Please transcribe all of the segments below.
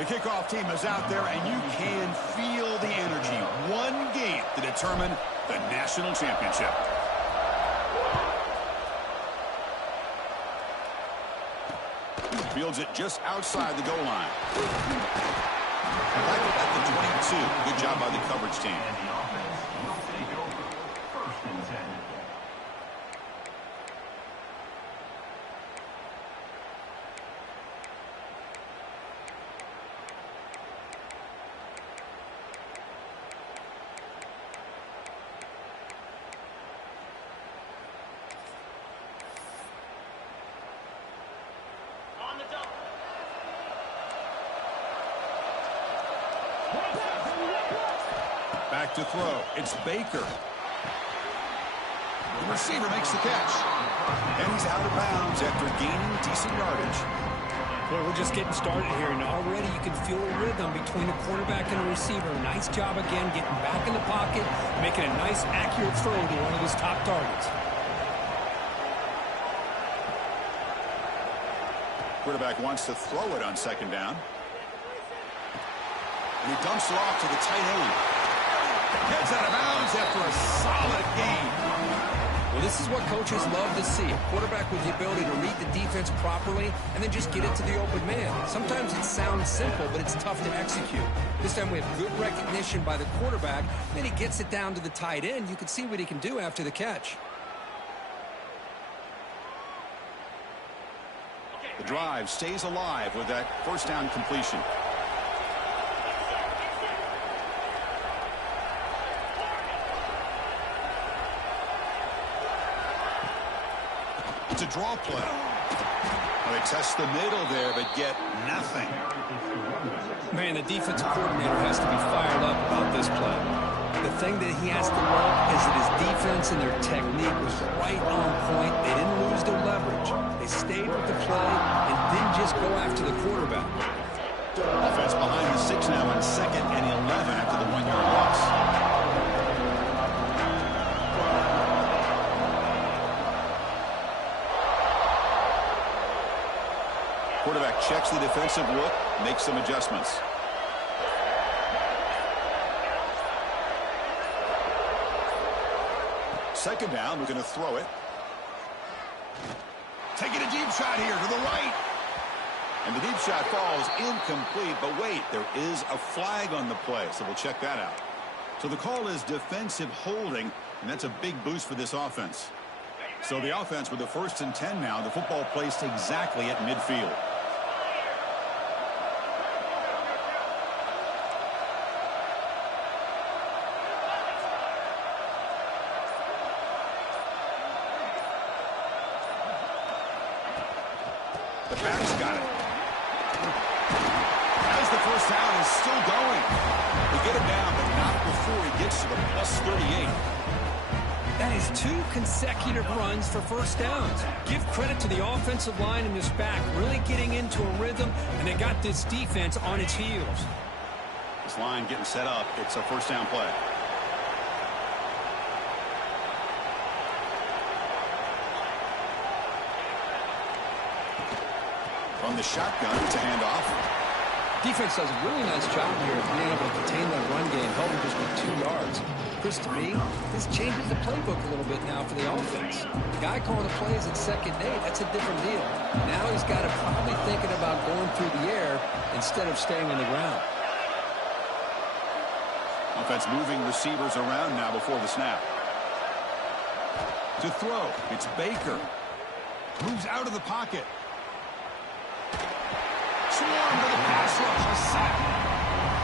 The kickoff team is out there, and you can feel the energy. One game to determine the national championship. Fields it just outside the goal line. Back at the 22. Good job by the coverage team. Back to throw. It's Baker. The receiver makes the catch. And he's out of bounds after gaining decent yardage. Well, we're just getting started here, and already you can feel a rhythm between the quarterback and the receiver. Nice job again getting back in the pocket, making a nice, accurate throw to one of his top targets. Quarterback wants to throw it on second down. And he dumps it off to the tight end. Gets out of bounds after a solid game. Well, this is what coaches love to see. A quarterback with the ability to read the defense properly and then just get it to the open man. Sometimes it sounds simple, but it's tough to execute. This time we have good recognition by the quarterback. Then he gets it down to the tight end. You can see what he can do after the catch. The drive stays alive with that first down completion. It's a draw play. Well, they test the middle there, but get nothing. Man, the defensive coordinator has to be fired up about this play. The thing that he has to love is that his defense and their technique was right on point. They didn't lose their leverage. They stayed with the play and didn't just go after the quarterback. Offense behind the 6 now on 2nd and 11 after the 1-yard loss. Quarterback checks the defensive look, makes some adjustments. Second down, we're going to throw it. Taking a deep shot here to the right. And the deep shot falls incomplete, but wait, there is a flag on the play, so we'll check that out. So the call is defensive holding, and that's a big boost for this offense. So the offense with the 1st and 10 now, the football placed exactly at midfield. The back's got it. As the first down is still going. They get him down, but not before he gets to the +38. That is 2 consecutive runs for first downs. Give credit to the offensive line and this back really getting into a rhythm, and they got this defense on its heels. This line getting set up. It's a first down play. From the shotgun, it's a handoff. Defense does a really nice job here of being able to contain that run game, helping just with 2 yards. Chris, to me, this changes the playbook a little bit now for the offense. The guy calling the plays at 2nd and 8, that's a different deal. Now he's got to probably thinking about going through the air instead of staying on the ground. Offense moving receivers around now before the snap. To throw, it's Baker. Moves out of the pocket. Swarm to the pass rush, a sack.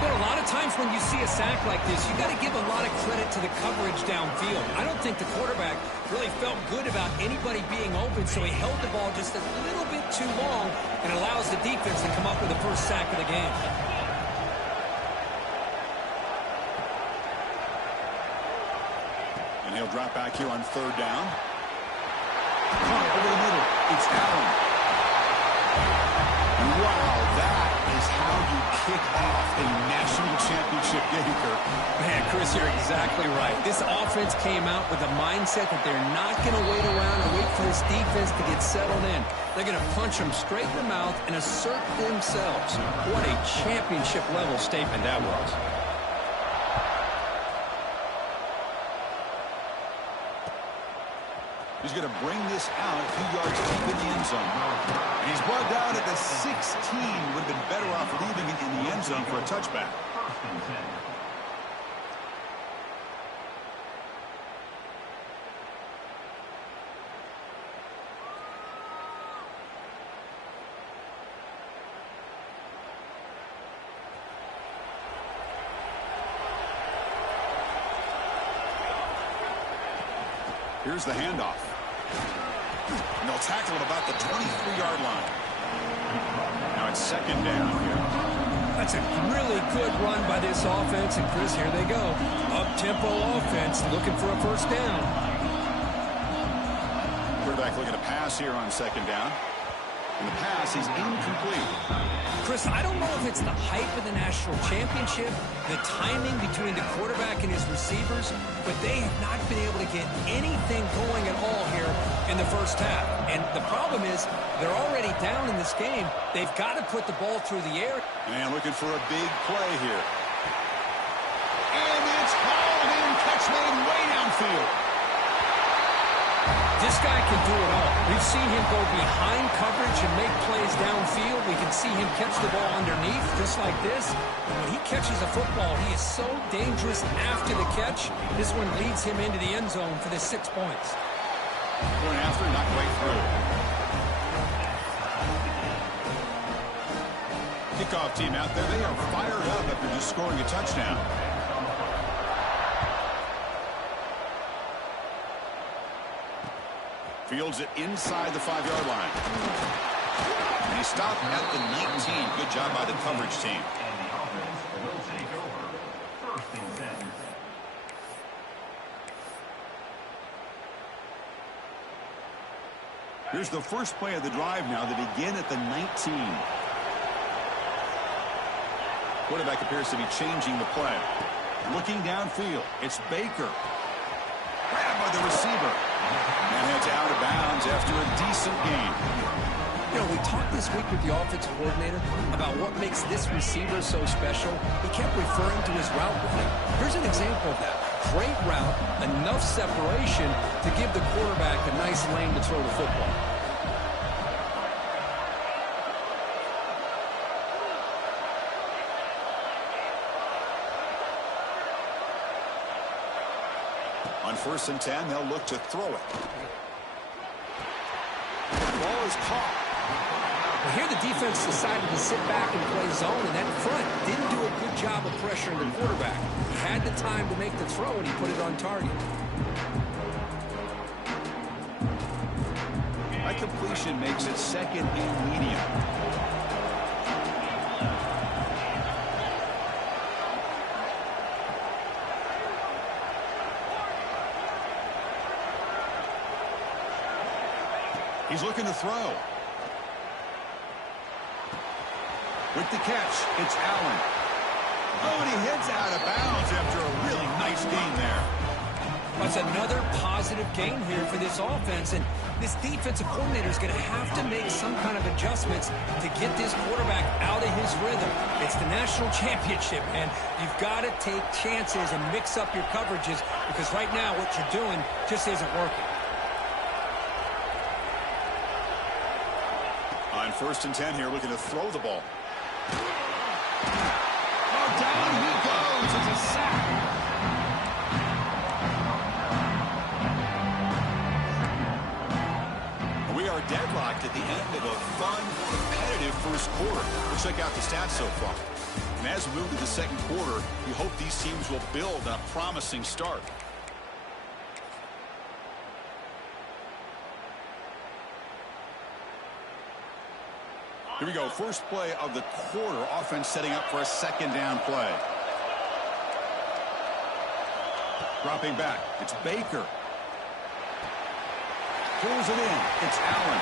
But a lot of times when you see a sack like this, you got to give a lot of credit to the coverage downfield. I don't think the quarterback really felt good about anybody being open, so he held the ball just a little bit too long and allows the defense to come up with the first sack of the game. And he'll drop back here on 3rd down. Caught over the middle. It's Allen. Wow, that is is how you kick off a national championship game, Kirk. Man, Chris, you're exactly right. This offense came out with a mindset that they're not going to wait around and wait for this defense to get settled in. They're going to punch them straight in the mouth and assert themselves. What a championship-level statement that was. He's going to bring this out a few yards deep in the end zone. And he's brought down at the 16. Would have been better off leaving it in the end zone for a touchback. Here's the handoff. And they'll tackle him about the 23-yard line. Now it's second down here. That's a really good run by this offense. And, Chris, here they go. Up-tempo offense looking for a first down. Quarterback looking to pass here on second down. And the pass is incomplete. Chris, I don't know if it's the hype of the national championship, the timing between the quarterback and his receivers, but they have not been able to get anything going at all here in the first half. And the problem is they're already down in this game. They've got to put the ball through the air. And looking for a big play here. And it's hauled in. Catch made way downfield. This guy can do it all. We've seen him go behind coverage and make plays downfield. We can see him catch the ball underneath just like this. When he catches a football, he is so dangerous after the catch. This one leads him into the end zone for the 6 points. Going after, not quite through. Kickoff team out there. They are fired up after just scoring a touchdown. Fields it inside the 5-yard line. And he stopped at the 19. Good job by the coverage team. Here's the first play of the drive now. They begin at the 19. Quarterback appears to be changing the play. Looking downfield. It's Baker. Grabbed by the receiver. And heads out of bounds after a decent gain. You know, we talked this week with the offensive coordinator about what makes this receiver so special. He kept referring to his route running. Here's an example of that. Great route, enough separation to give the quarterback a nice lane to throw the football. On 1st and 10, they'll look to throw it. The ball is caught. Well, here the defense decided to sit back and play zone, and that front didn't do a good job of pressuring the quarterback. He had the time to make the throw, and he put it on target. That completion makes it second and medium. He's looking to throw. With the catch, it's Allen. Oh, and he heads out of bounds after a really nice gain there. That's another positive gain here for this offense, and this defensive coordinator is going to have to make some kind of adjustments to get this quarterback out of his rhythm. It's the national championship, and you've got to take chances and mix up your coverages because right now what you're doing just isn't working. On 1st and 10 here, looking to throw the ball. Oh, down he goes. It's a sack. We are deadlocked at the end of a fun, competitive first quarter. Let's check out the stats so far. And as we move to the second quarter, we hope these teams will build on a promising start. Here we go. First play of the quarter. Offense setting up for a second down play. Dropping back. It's Baker. Pulls it in. It's Allen.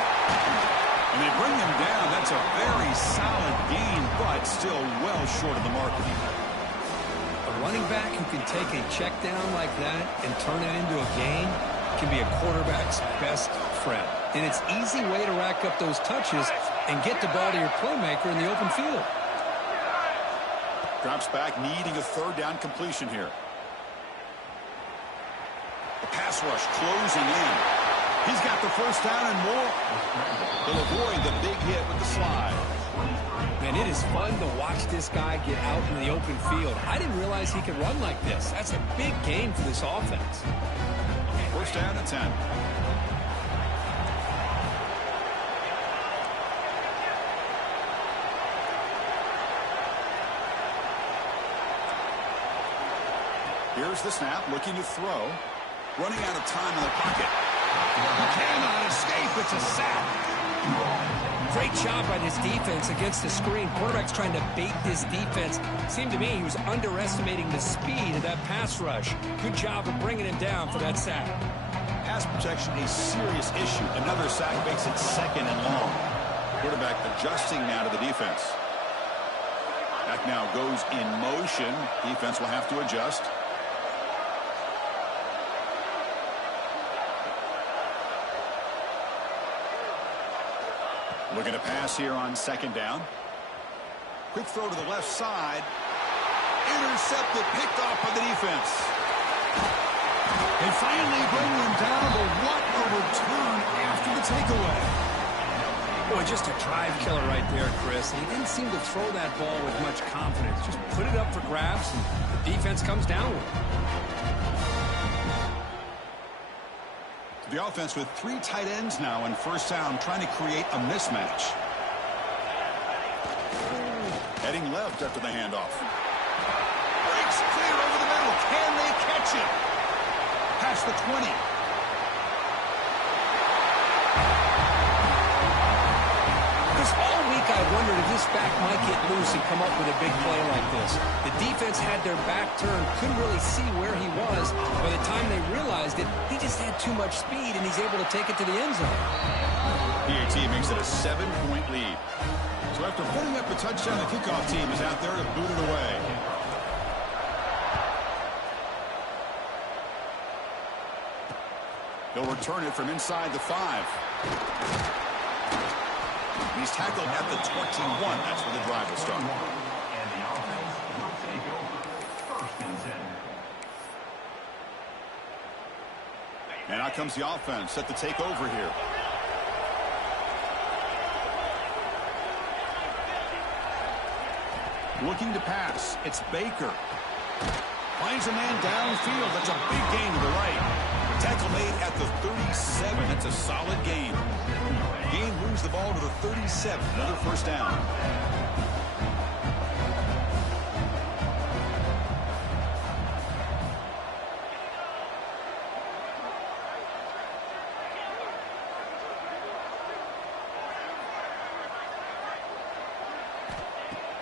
And they bring him down. That's a very solid gain, but still well short of the mark. A running back who can take a check down like that and turn it into a gain can be a quarterback's best friend. And it's an easy way to rack up those touches and get the ball to your playmaker in the open field. Drops back, needing a third down completion here. The pass rush closing in. He's got the first down and more. He'll avoid the big hit with the slide. Man, it is fun to watch this guy get out in the open field. I didn't realize he could run like this. That's a big gain for this offense. First down and 10. Here's the snap, looking to throw. Running out of time in the pocket. He cannot escape. It's a sack. Great job by this defense against the screen. Quarterback's trying to bait this defense. Seemed to me he was underestimating the speed of that pass rush. Good job of bringing him down for that sack. Pass protection, a serious issue. Another sack makes it second and long. Quarterback adjusting now to the defense. Back now goes in motion. Defense will have to adjust. Looking to pass here on second down. Quick throw to the left side. Intercepted, picked off by the defense. They finally bring him down, but what a return after the takeaway. Boy, just a drive killer right there, Chris. He didn't seem to throw that ball with much confidence. Just put it up for grabs, and the defense comes down with it. The offense with 3 tight ends now in first down, trying to create a mismatch. Heading left after the handoff. Breaks clear over the middle. Can they catch him? Past the 20. Chris, all week I wondered if this back might get loose and come up with a big play like this. The defense had their back turned, couldn't really see where he was. By the time they realized it, he just had too much speed, and he's able to take it to the end zone. PAT makes it a 7-point lead. So after putting up a touchdown, the kickoff team is out there to boot it away. They'll return it from inside the 5. He's tackled at the 21. That's where the drive will start. And out comes the offense, set to take over here. Looking to pass. It's Baker. Finds a man downfield. That's a big gain to the right. Tackle made at the 37. That's a solid gain. Gain moves the ball to the 37. Another first down.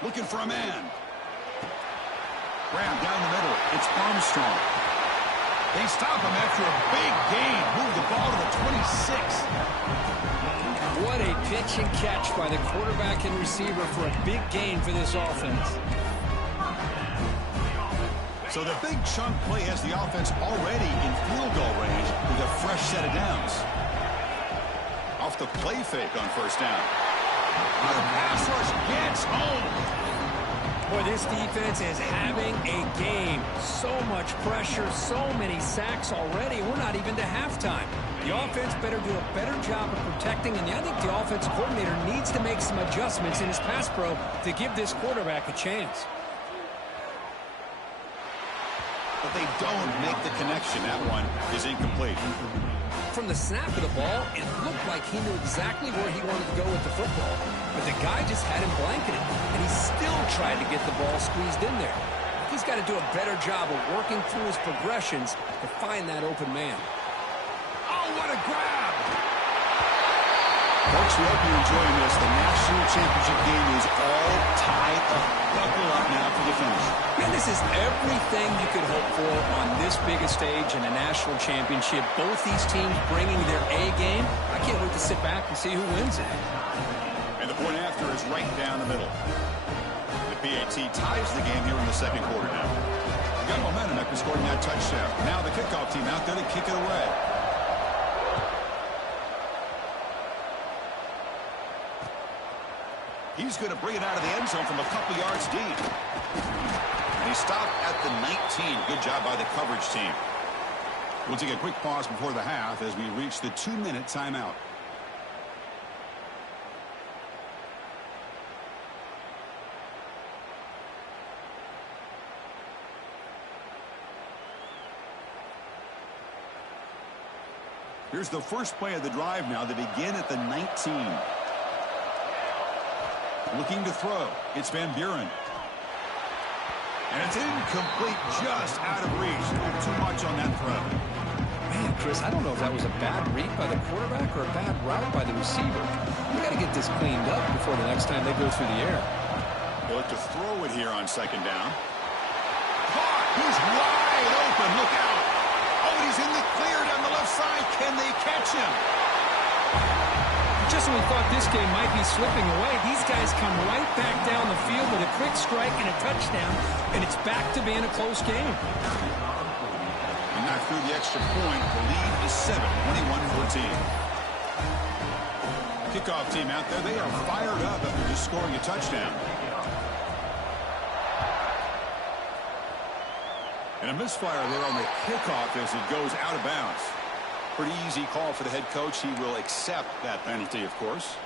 Looking for a man. Grab down the middle. It's Armstrong. They stop him after a big gain. Move the ball to the 26. What a pitch and catch by the quarterback and receiver for a big gain for this offense. So the big chunk play has the offense already in field goal range with a fresh set of downs. Off the play fake on first down. The pass rush gets home. Boy, this defense is having a game. So much pressure, so many sacks already. We're not even to halftime. The offense better do a better job of protecting, and I think the offensive coordinator needs to make some adjustments in his pass pro to give this quarterback a chance. But they don't make the connection. That one is incomplete. From the snap of the ball, it looked like he knew exactly where he wanted to go with the football. But the guy just had him blanketed, and he still tried to get the ball squeezed in there. He's got to do a better job of working through his progressions to find that open man. Oh, what a grab! Folks, we hope you're enjoying this. The national championship game is all tied up. Buckle up now for the finish. Man, this is everything you could hope for on this biggest stage in a national championship. Both these teams bringing their A game. I can't wait to sit back and see who wins it. And the point after is right down the middle. The PAT ties the game here in the second quarter now. Got momentum after scoring that touchdown. Now the kickoff team out there to kick it away. He's going to bring it out of the end zone from a couple yards deep. And he stopped at the 19. Good job by the coverage team. We'll take a quick pause before the half as we reach the 2-minute timeout. Here's the first play of the drive now. They begin at the 19. Looking to throw. It's Van Buren. And it's incomplete, just out of reach. Too much on that throw. Man, Chris, I don't know if that was a bad read by the quarterback or a bad route by the receiver. We got to get this cleaned up before the next time they go through the air. They'll look to throw it here on second down. Caught! He's wide open. Look out. Oh, he's in the clear down the left side. Can they catch him? Just when we thought this game might be slipping away, these guys come right back down the field with a quick strike and a touchdown, and it's back to being a close game. And not through the extra point. The lead is 7, 21-14. Kickoff team out there. They are fired up after just scoring a touchdown. And a misfire there on the kickoff as it goes out of bounds. Pretty easy call for the head coach. He will accept that penalty, of course.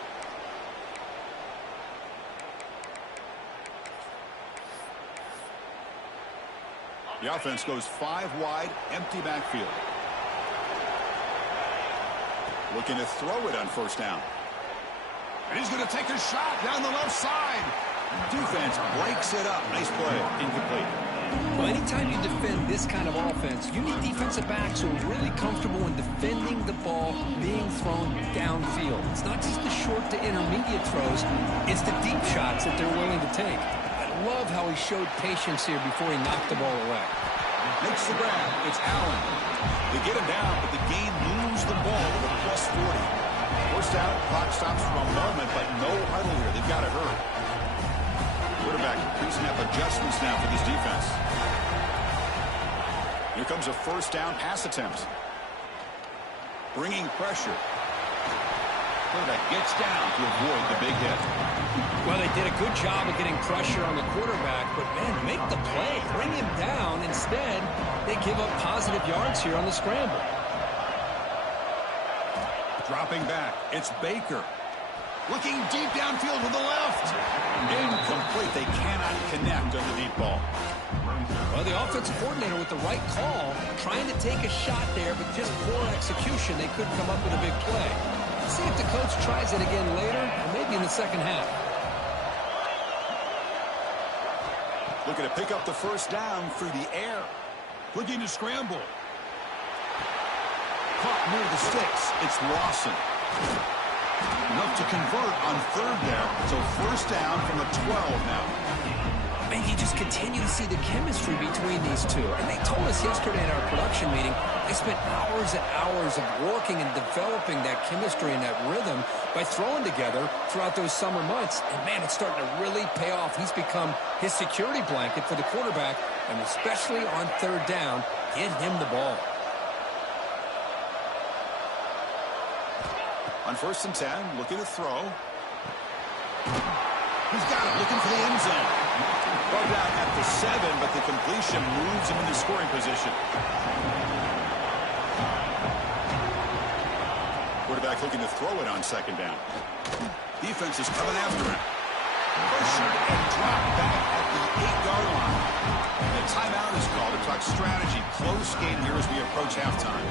The offense goes 5 wide, empty backfield. Looking to throw it on first down. And he's going to take a shot down the left side. Defense breaks it up. Nice play. Incomplete. Well, anytime you defend this kind of offense, you need defensive backs who are really comfortable in defending the ball being thrown downfield. It's not just the short to intermediate throws, it's the deep shots that they're willing to take. I love how he showed patience here before he knocked the ball away. Makes the grab. It's Allen. They get him down, but the game moves the ball with a +40. First down, clock stops for a moment, but no huddle here. They've got to hurry. Quarterback increasing up adjustments now for this defense. Here comes a first down pass attempt. Bringing pressure. Quarterback gets down to avoid the big hit. Well, they did a good job of getting pressure on the quarterback, but, man, make the play. Bring him down. Instead, they give up positive yards here on the scramble. Dropping back. It's Baker. Looking deep downfield to the left. Incomplete. They cannot connect on the deep ball. Well, the offensive coordinator with the right call, trying to take a shot there, but just poor execution. They couldn't come up with a big play. Let's see if the coach tries it again later, or maybe in the second half. Looking to pick up the first down through the air. Looking to scramble. Caught near the sticks. It's Lawson. Enough to convert on third there. So first down from the 12 now. And you just continue to see the chemistry between these two. And they told us yesterday in our production meeting, they spent hours and hours of working and developing that chemistry and that rhythm by throwing together throughout those summer months. And, man, it's starting to really pay off. He's become his security blanket for the quarterback, and especially on third down, get him the ball. On first and 10, looking to throw. He's got it, looking for the end zone. Brought down at the 7, but the completion moves him into scoring position. Quarterback looking to throw it on second down. Defense is coming after him. Pressured and dropped back at the 8-yard line. And a timeout is called to talk strategy. Close game here as we approach halftime.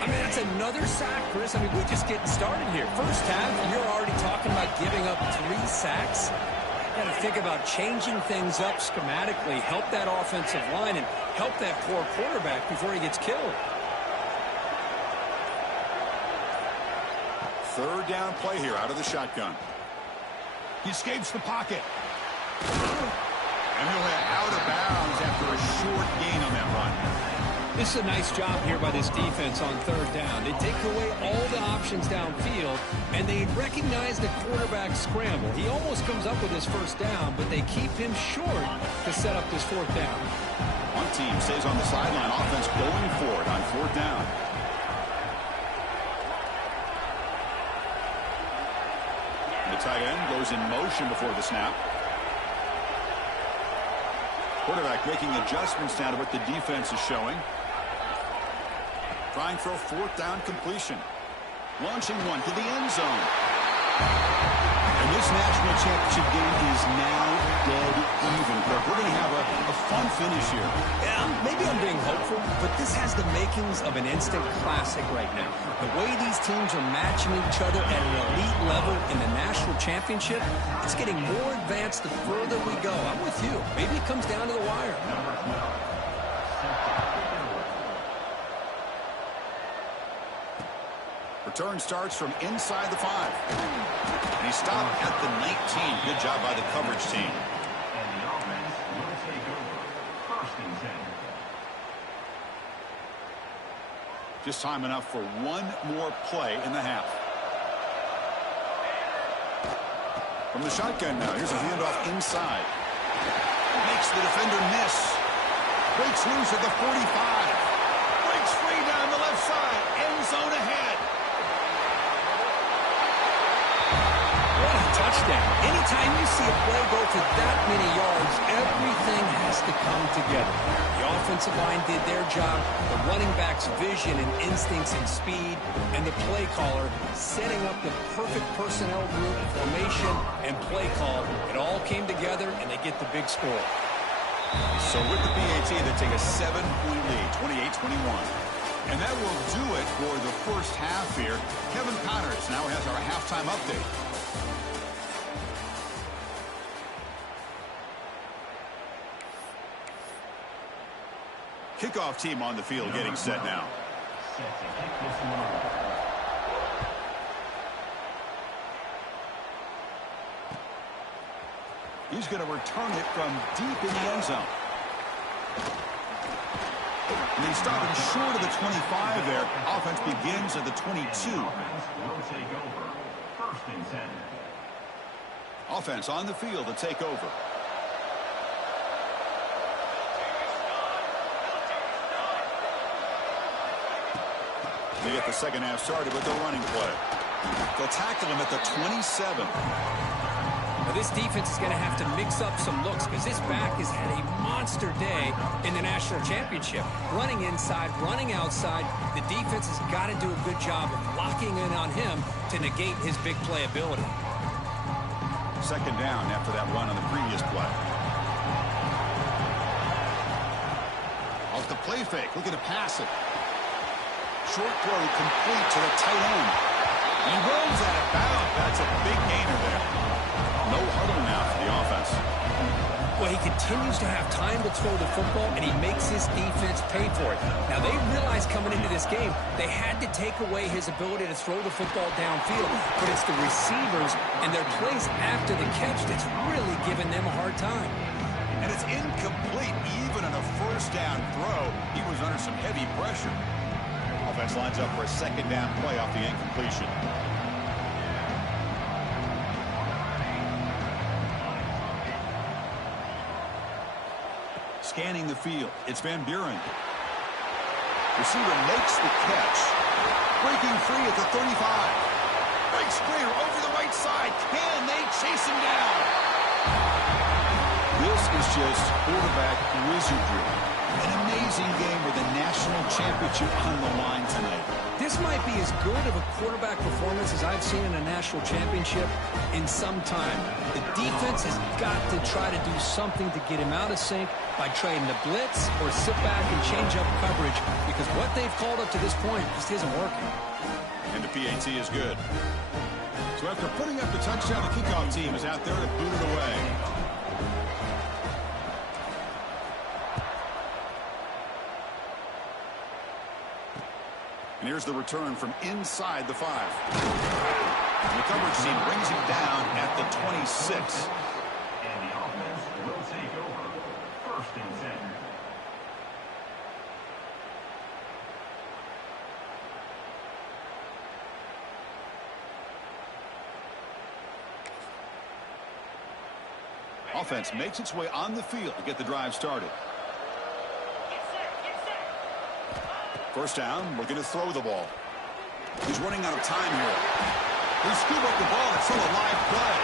I mean, that's another sack, Chris. I mean, we're just getting started here. First half, you're already talking about giving up 3 sacks. You got to think about changing things up schematically, help that offensive line, and help that poor quarterback before he gets killed. Third down play here out of the shotgun. He escapes the pocket. And he'll head out of bounds after a short gain on that run. This is a nice job here by this defense on third down. They take away all the options downfield, and they recognize the quarterback scramble. He almost comes up with his first down, but they keep him short to set up this fourth down. One team stays on the sideline. Offense going for it on fourth down. The tight end goes in motion before the snap. Quarterback making adjustments now to what the defense is showing. Trying for a fourth down completion. Launching one to the end zone. And this national championship game is now dead even. We're going to have a fun finish here. Yeah, maybe I'm being hopeful, but this has the makings of an instant classic right now. The way these teams are matching each other at an elite level in the national championship, it's getting more advanced the further we go. I'm with you. Maybe it comes down to the wire. Return starts from inside the 5. And he stopped at the 19. Good job by the coverage team. And the offense will take over. First and 10. Just time enough for one more play in the half. From the shotgun now. Here's a handoff inside. Makes the defender miss. Breaks loose at the 45. Breaks free down the left side. End zone ahead. Touchdown. Anytime you see a play go for that many yards, everything has to come together. The offensive line did their job, the running back's vision and instincts and speed, and the play caller setting up the perfect personnel group, formation, and play call. It all came together, and they get the big score. So with the PAT, they take a 7-point lead, 28-21. And that will do it for the first half here. Kevin Connors now has our halftime update. Kickoff team on the field getting set now. Set to kick this one off. He's going to return it from deep in the end zone. And he's stopping short of the 25 there. Offense begins at the 22. Offense will take over. First and 10. Offense on the field to take over. They get the second half started with the running play. They'll tackle him at the 27. Now this defense is going to have to mix up some looks because this back has had a monster day in the national championship. Running inside, running outside. The defense has got to do a good job of locking in on him to negate his big play ability. Second down after that run on the previous play. Off the play fake, looking to pass it. Short throw complete to the tight end. He rolls out of bounds. That's a big gainer there. No huddle now for the offense. Well, he continues to have time to throw the football, and he makes his defense pay for it. Now, they realized coming into this game, they had to take away his ability to throw the football downfield. But it's the receivers and their plays after the catch that's really giving them a hard time. And it's incomplete even on a first down throw. He was under some heavy pressure. Offense lines up for a second down play off the incompletion. Scanning the field. It's Van Buren. Receiver makes the catch. Breaking free at the 35. Breaks clear over the right side. Can they chase him down? This is just quarterback wizardry. An amazing game with a national championship on the line tonight. This might be as good of a quarterback performance as I've seen in a national championship in some time. The defense has got to try to do something to get him out of sync by trading the blitz or sit back and change up coverage because what they've called up to this point just isn't working. And the PAT is good. So after putting up the touchdown, the kickoff team is out there to boot it away. And here's the return from inside the 5. And the coverage team brings him down at the 26. And the offense will take over. First and 10. Offense makes its way on the field to get the drive started. First down, looking to throw the ball. He's running out of time here. They scoop up the ball. It's still a live play.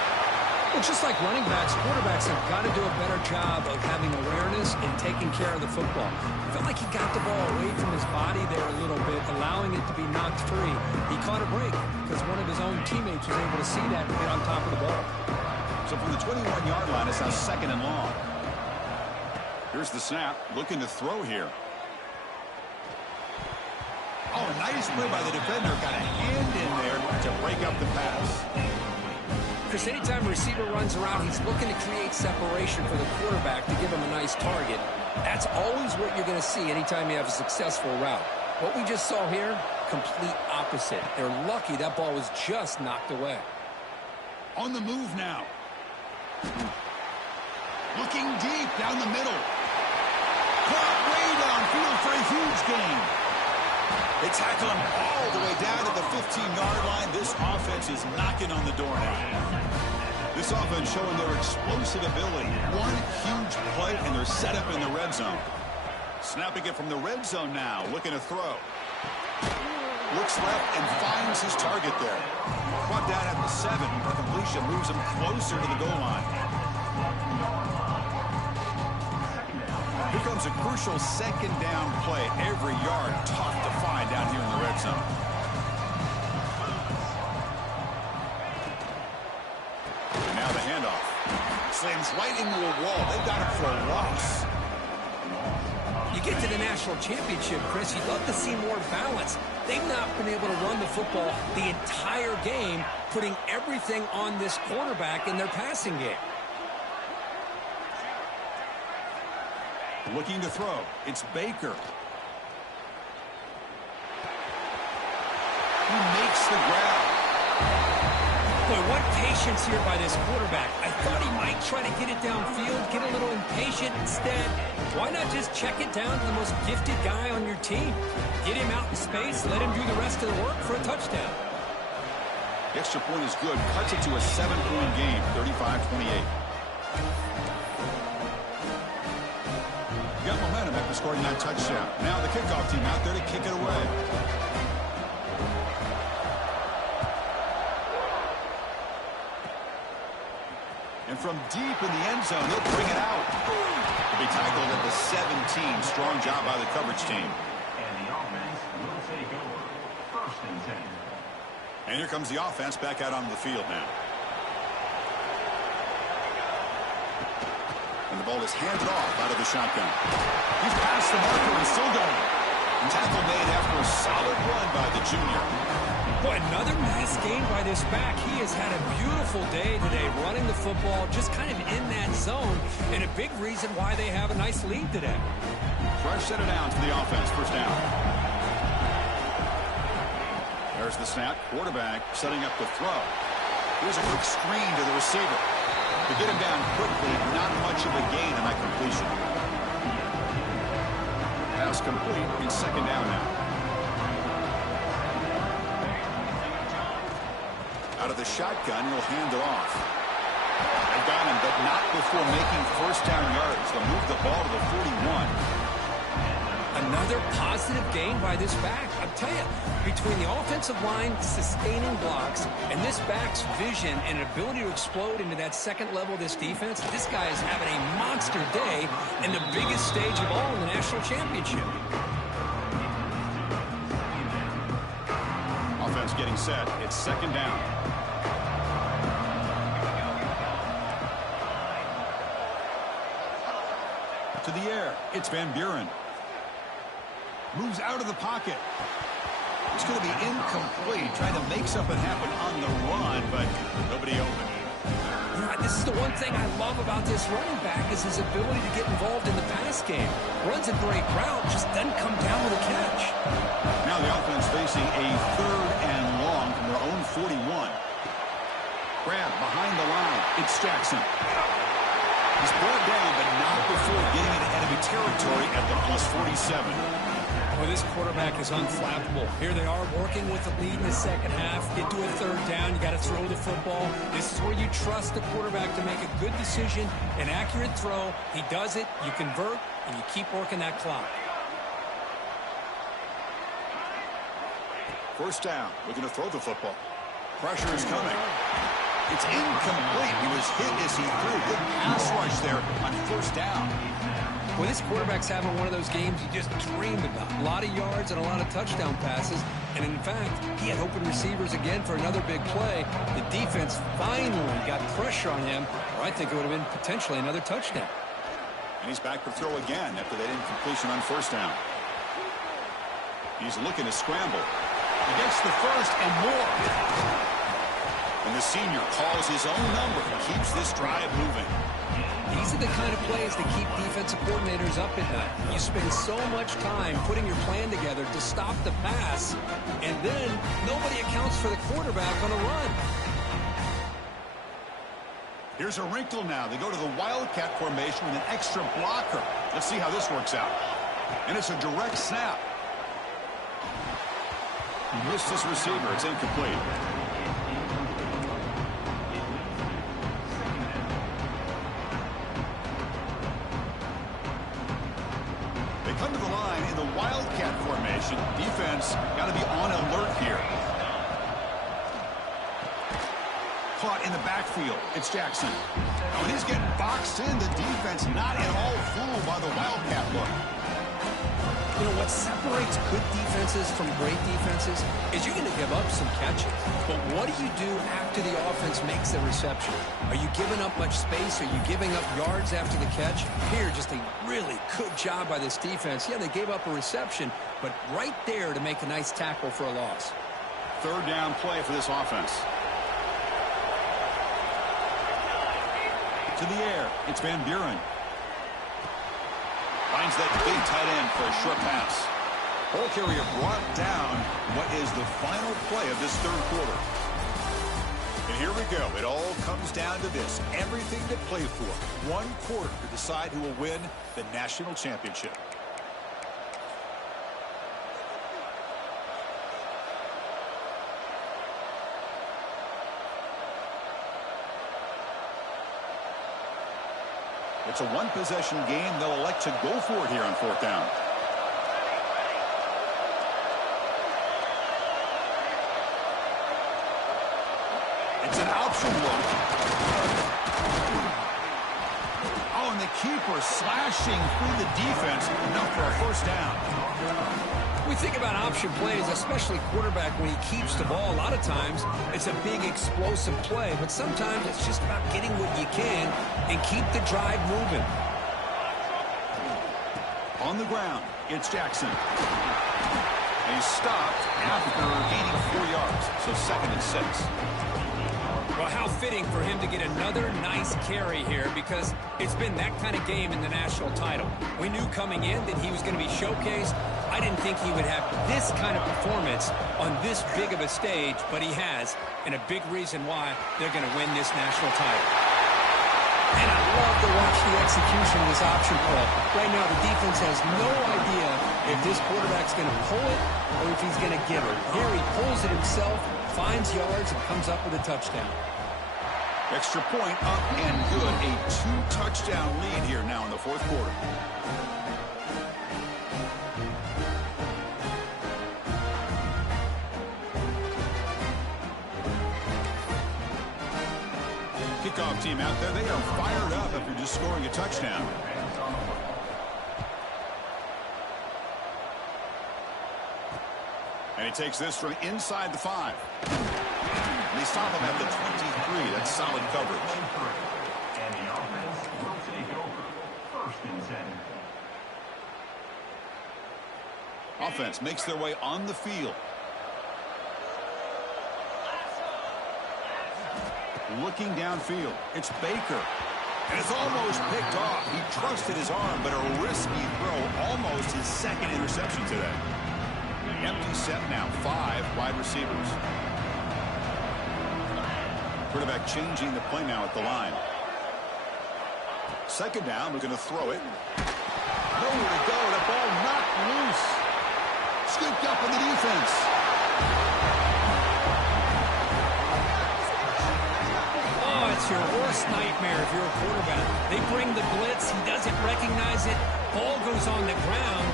Well, just like running backs, quarterbacks have got to do a better job of having awareness and taking care of the football. I felt like he got the ball away from his body there a little bit, allowing it to be knocked free. He caught a break because one of his own teammates was able to see that and get on top of the ball. So from the 21-yard line, it's now second and long. Here's the snap, looking to throw here. Oh, nice play by the defender. Got a hand in there to break up the pass. Chris, anytime a receiver runs around, he's looking to create separation for the quarterback to give him a nice target. That's always what you're going to see anytime you have a successful route. What we just saw here, complete opposite. They're lucky that ball was just knocked away. On the move now. Looking deep down the middle. Caught way downfield for a huge gain. They tackle him all the way down to the 15-yard line. This offense is knocking on the door now. This offense showing their explosive ability. One huge play, and they're set up in the red zone. Snapping it from the red zone now, looking to throw. Looks left and finds his target there. Brought down at the 7. The completion moves him closer to the goal line. Here comes a crucial second down play. Every yard tough to find down here in the red zone. And now the handoff. Slams right into a wall. They got him for a loss. You get to the national championship, Chris, you'd love to see more balance. They've not been able to run the football the entire game, putting everything on this quarterback in their passing game. Looking to throw. It's Baker. He makes the grab. Boy, what patience here by this quarterback. I thought he might try to get it downfield, get a little impatient. Instead, why not just check it down to the most gifted guy on your team? Get him out in space, let him do the rest of the work for a touchdown. The extra point is good. Cuts it to a 7-point game, 35-28. Got momentum after scoring that touchdown. Now the kickoff team out there to kick it away. And from deep in the end zone, they'll bring it out. They'll be tackled at the 17. Strong job by the coverage team. And the offense will take over. First and 10. And here comes the offense back out on the field now. And the ball is handed off out of the shotgun. He's past the marker and still going. And tackle made after a solid run by the junior. Boy, another nice game by this back. He has had a beautiful day today running the football, just kind of in that zone, and a big reason why they have a nice lead today. Fresh set it down to the offense. First down. There's the snap. Quarterback setting up the throw. Here's a quick screen to the receiver. To get him down quickly, not much of a gain on that completion. Pass complete in second down now. Out of the shotgun, he'll hand it off. They've got him, but not before making first down yards. They'll move the ball to the 41. Another positive gain by this back. I'll tell you, between the offensive line sustaining blocks and this back's vision and ability to explode into that second level of this defense, this guy is having a monster day in the biggest stage of all in the national championship. Offense getting set. It's second down. To the air. It's Van Buren. Moves out of the pocket. It's going to be incomplete. Trying to make something happen on the run, but nobody open. This is the one thing I love about this running back is his ability to get involved in the pass game. Runs a great route, just doesn't come down with a catch. Now the offense facing a 3rd and long from their own 41. Grab behind the line. It's Jackson. He's brought down, but not before getting into enemy territory at the plus 47. Well, this quarterback is unflappable. Here they are working with the lead in the second half. Get to a third down. You got to throw the football. This is where you trust the quarterback to make a good decision, an accurate throw. He does it, you convert, and you keep working that clock. First down, looking to throw the football. Pressure is coming. It's incomplete. He was hit as he threw. Good pass rush there on first down. Well, this quarterback's having one of those games you just dreamed about. A lot of yards and a lot of touchdown passes. And in fact, he had open receivers again for another big play. The defense finally got pressure on him, or I think it would have been potentially another touchdown. And he's back to throw again after that incompletion on first down. He's looking to scramble. He gets the first and more. And the senior calls his own number and keeps this drive moving. These are the kind of plays that keep defensive coordinators up at night. You spend so much time putting your plan together to stop the pass, and then nobody accounts for the quarterback on a run. Here's a wrinkle now. They go to the Wildcat formation with an extra blocker. Let's see how this works out. And it's a direct snap. He missed his receiver. It's incomplete. They come to the line in the Wildcat formation. Defense got to be on alert here. Caught in the backfield. It's Jackson. When he's getting boxed in, the defense not at all fooled by the Wildcat look. You know, what separates good defenses from great defenses is you're going to give up some catches. But what do you do after the offense makes the reception? Are you giving up much space? Are you giving up yards after the catch? Here, just a really good job by this defense. Yeah, they gave up a reception, but right there to make a nice tackle for a loss. Third down play for this offense. To the air, it's Van Buren. Finds that big tight end for a short pass. Ball carrier brought down. What is the final play of this third quarter? And here we go. It all comes down to this. Everything to play for. One quarter to decide who will win the national championship. It's a one-possession game. They'll elect to go for it here on fourth down. It's an option look. Oh, and the keeper slashing through the defense. Enough for a first down. We think about option plays, especially quarterback when he keeps the ball. A lot of times, it's a big explosive play, but sometimes it's just about getting what you can and keep the drive moving. On the ground, it's Jackson. And he's stopped after gaining 4 yards, so 2nd and 6. Well, how fitting for him to get another nice carry here, because it's been that kind of game in the national title. We knew coming in that he was going to be showcased. I didn't think he would have this kind of performance on this big of a stage, but he has, and a big reason why they're going to win this national title. And I love to watch the execution of this option play. Right now, the defense has no idea if this quarterback's going to pull it or if he's going to give it. Here he pulls it himself, finds yards, and comes up with a touchdown. Extra point up and good. A 2-touchdown lead here now in the fourth quarter. Kickoff team out there. They are fired up after just scoring a touchdown. And he takes this from inside the 5. And they stop him at the 23. That's solid coverage. And the offense will take over. 1st and 10. Offense makes their way on the field. Looking downfield, it's Baker. And it's almost picked off. He trusted his arm, but a risky throw. Almost his 2nd interception today. Empty set now. 5 wide receivers. Quarterback changing the play now at the line. Second down, looking to throw it. Nowhere to go. The ball knocked loose. Scooped up in the defense. Oh, it's your worst nightmare if you're a quarterback. They bring the blitz. He doesn't recognize it. Ball goes on the ground.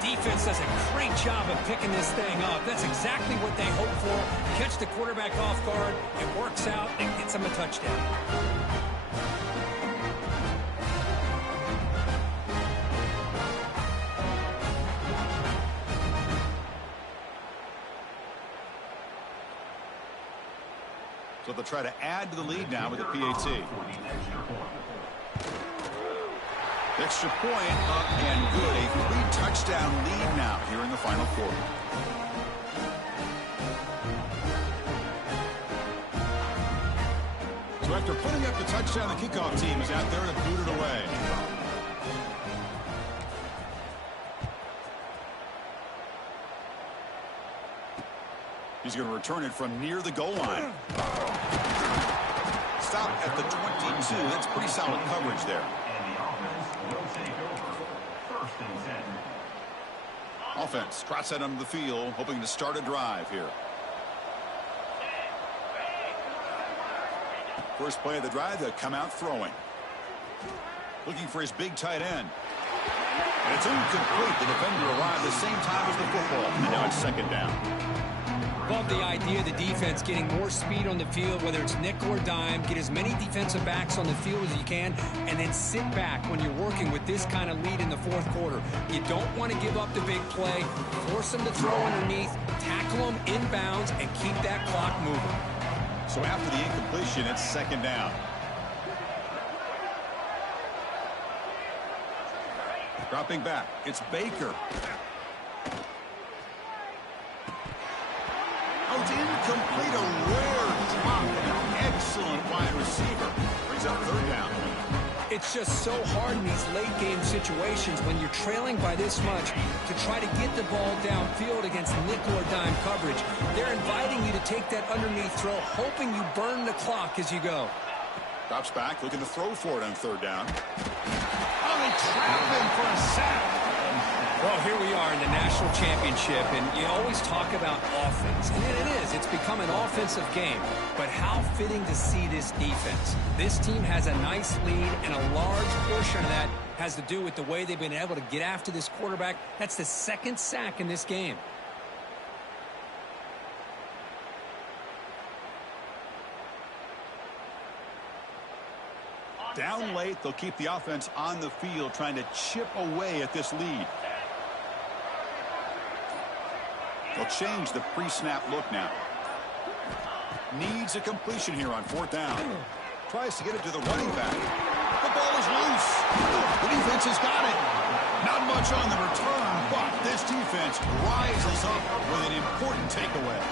Defense does a great job of picking this thing up. That's exactly what they hope for. Catch the quarterback off guard. It works out and gets them a touchdown. So they'll try to add to the lead now with the PAT. Extra point up and good. A 3-touchdown lead now here in the final quarter. So after putting up the touchdown, the kickoff team is out there to boot it away. He's going to return it from near the goal line. Stop at the 22. That's pretty solid coverage there. Offense trots out onto the field, hoping to start a drive here. First play of the drive, they'll come out throwing. Looking for his big tight end. And it's incomplete. The defender arrived the same time as the football. And now it's second down. Love the idea of the defense getting more speed on the field, whether it's nickel or dime. Get as many defensive backs on the field as you can, and then sit back when you're working with this kind of lead in the fourth quarter. You don't want to give up the big play. Force them to throw underneath, tackle them inbounds, and keep that clock moving. So after the incompletion, it's second down. Dropping back, it's Baker. Oh, it's incomplete. A rare drop and an excellent wide receiver. Brings up third down. It's just so hard in these late-game situations when you're trailing by this much to try to get the ball downfield against nickel or dime coverage. They're inviting you to take that underneath throw, hoping you burn the clock as you go. Drops back, looking to throw for it on third down. Oh, they trap him for a sack. Well, here we are in the national championship, and you always talk about offense. And it is. It's become an offensive game. But how fitting to see this defense. This team has a nice lead, and a large portion of that has to do with the way they've been able to get after this quarterback. That's the second sack in this game. Down late, they'll keep the offense on the field, trying to chip away at this lead. They'll change the pre-snap look now. Needs a completion here on fourth down. Tries to get it to the running back. The ball is loose. The defense has got it. Not much on the return, but this defense rises up with an important takeaway.